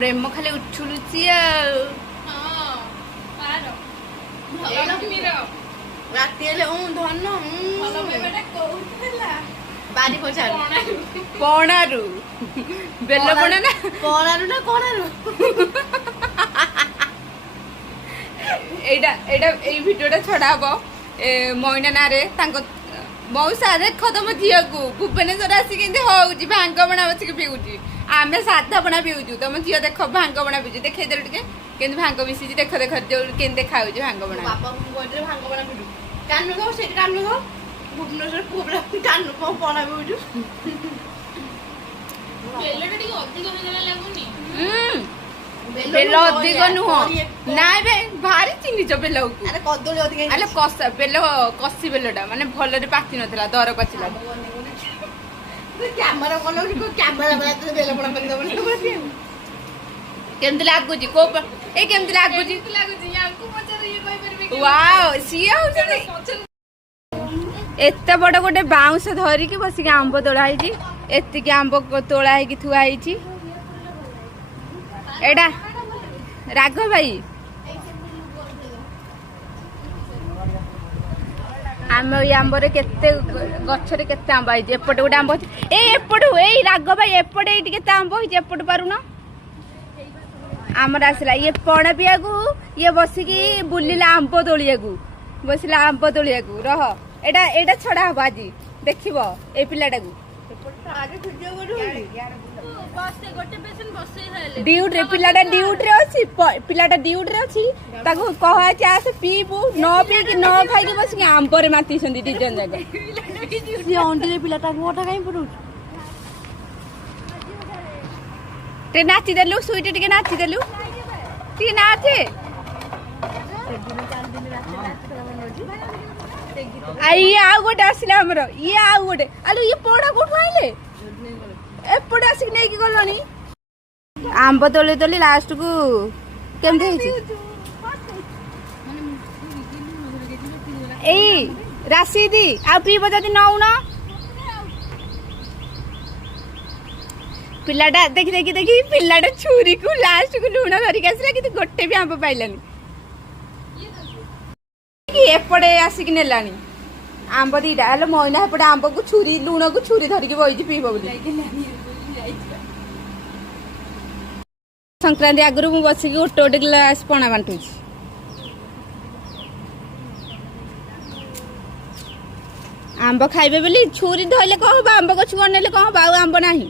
ପ୍ରେମ ଖାଲି ଉଛୁଳୁଛି ରାତି ହେଲେ ଧନ ବାରି ପଣାରୁ ବେଲ ପଣା ନା ପଣାରୁ ନା କଣାରୁ ଏଇଟା ଏଇ ଭିଡିଓଟା ଛଡା ହବ ମଇନା ନାଁରେ ତାଙ୍କ ମଉସା ଦେଖ ତମ ଝିଅକୁ ଭୁବନେଶ୍ୱର ଆସିକି ଏମିତି ହଉଛି ଭାଙ୍ଗ ପଣା ବସିକି ପିଉଛି ଆମେ ସାଧା ପଣା ପିଉଛୁ ତମ ଝିଅ ଦେଖ ଭାଙ୍ଗ ପଣା ପିଉଛି ଦେଖେଇଦେଲୁ ଟିକେ କେମିତି ଭାଙ୍ଗ ମିଶିଛି ଦେଖ ଦେଖ ଯୋଉ କେମିତି ଦେଖା ହଉଛି ଭାଙ୍ଗ ପଣା ବାପା ଭାଙ୍ଗ ପଣା ପିଉଛୁ କାନୁ ଖାଉ ସେଇଠି କାନୁ ଖାଉ ଭୁବନେଶ୍ୱର ପୁଅ ପିଲା କାନୁ ଖାଉ ପଣା ପିଉଛୁ ବେଲଟା ଟିକେ ଅଧିକ ହେଇଗଲା ଲାଗୁନି ବେଲ ଅଧିକ ନୁହଁ ନାଇଁ ବେ ଭାରି ଚିହ୍ନିଛ ବେଲକୁ ଆରେ କଦଳୀ ଅଧିକ ଆରେ କଷା ବେଲ କଷି ବେଲଟା ମାନେ ଭଲରେ ପାଚି ନଥିଲା ଦର ପାଚିଲା କ୍ୟାମେରା ବନଉଛି କ୍ୟାମେରା ବାଲା ବେଲ ପଣା କରି ଦବ କେମିତି ଲାଗୁଛି କୋଉ ଏଇ କେମିତି ଲାଗୁଛି ୱାଓ ସିଏ ହଉଛନ୍ତି ଏତେ ବଡ ଗୋଟେ ବାଉଁଶ ଧରିକି ବସିକି ଆମ୍ବ ତୋଳା ହେଇଛି ଏତିକି ଆମ୍ବ ତୋଳା ହେଇକି ଥୁଆ ହେଇଛି ଏଇଟା ରାଘ ଭାଇ ଆମେ ଏଇ ଆମ୍ବରେ କେତେ ଗଛରେ କେତେ ଆମ୍ବ ହେଇଛି ଏପଟେ ଗୋଟେ ଆମ୍ବ ଏଇ ଏପଟୁ ଏଇ ରାଘ ଭାଇ ଏପଟେ ଏଇଠି କେତେ ଆମ୍ବ ହେଇଛି ଏପଟୁ ପାରୁନ ଆମର ଆସିଲା ଇଏ ପଣା ପିଇବାକୁ ଇଏ ବସିକି ବୁଲିଲା ଆମ୍ବ ତୋଳିବାକୁ ବସିଲା ଆମ୍ବ ତୋଳିବାକୁ ରହ ଏଇଟା ଏଇଟା ଛଡା ହବ ଆଜି ଦେଖିବ ଏଇ ପିଲାଟାକୁ ଡ୍ୟୁଟିରେ ପିଲାଟା ଡ୍ୟୁଟିରେ ଅଛି ପିଲାଟା ଡ୍ୟୁଟିରେ ଅଛି ତାକୁ କହାଛି ଆସେ ପିଇବୁ ନ ପିଇକି ନ ଖାଇକି ବସିକି ଆମ୍ବରେ ମାତିଛନ୍ତି ଦି ଜଣ ଯାକ ଅଣ୍ଡିରେ ପିଲାଟାକୁ ଗୋଟା କାଇଁ ପଡୁଛୁ ଟିକେ ନାଚିଦେଲୁ ସୁଇଟି ଟିକେ ନାଚିଦେଲୁ ଟିକେ ନାଚେ ଇଏ ଆଉ ଗୋଟେ ଆସିଲା ଆମର ଇଏ ଆଉ ଗୋଟେ ଆଲୋ ଇଏ ପଣା କୋଉଠୁ ଆଇଲେ ଏପଟେ ଆସିକି ନେଇକି ଗଲଣି ଆମ୍ବ ତୋଳି ତୋଳି ଲାଷ୍ଟକୁ କେମିତି ହେଇଛି ଏଇ ରାଶିଦି ଆଉ ପିଇବ ଯଦି ନଉନ ପିଲାଟା ଦେଖି ଦେଖି ଦେଖି ପିଲାଟା ଛୁରୀକୁ ଲାଷ୍ଟକୁ ଲୁଣ ଧରିକି ଆସିଲା କିନ୍ତୁ ଗୋଟେ ବି ଆମ୍ବ ପାଇଲାନି ଏପଟେ ଆସିକି ନେଲାଣି ଆମ୍ବ ଦିଟା ହେଲେ ମଇନା ଏପଟେ ଆମ୍ବକୁ ଛୁରୀ ଲୁଣକୁ ଛୁରୀ ଧରିକି ବଇଛି ପିଇବ ବୋଲି ସଂକ୍ରାନ୍ତି ଆଗରୁ ମୁଁ ବସିକି ଗୋଟେ ଗୋଟେ ଗ୍ଲାସ ପଣା ବାଣ୍ଟୁଛି ଆମ୍ବ ଖାଇବେ ବୋଲି ଛୁରୀ ଧଇଲେ କଣ ହବ ଆମ୍ବ ଗଛକୁ ଅନେଇଲେ କଣ ହବ ଆଉ ଆମ୍ବ ନାହିଁ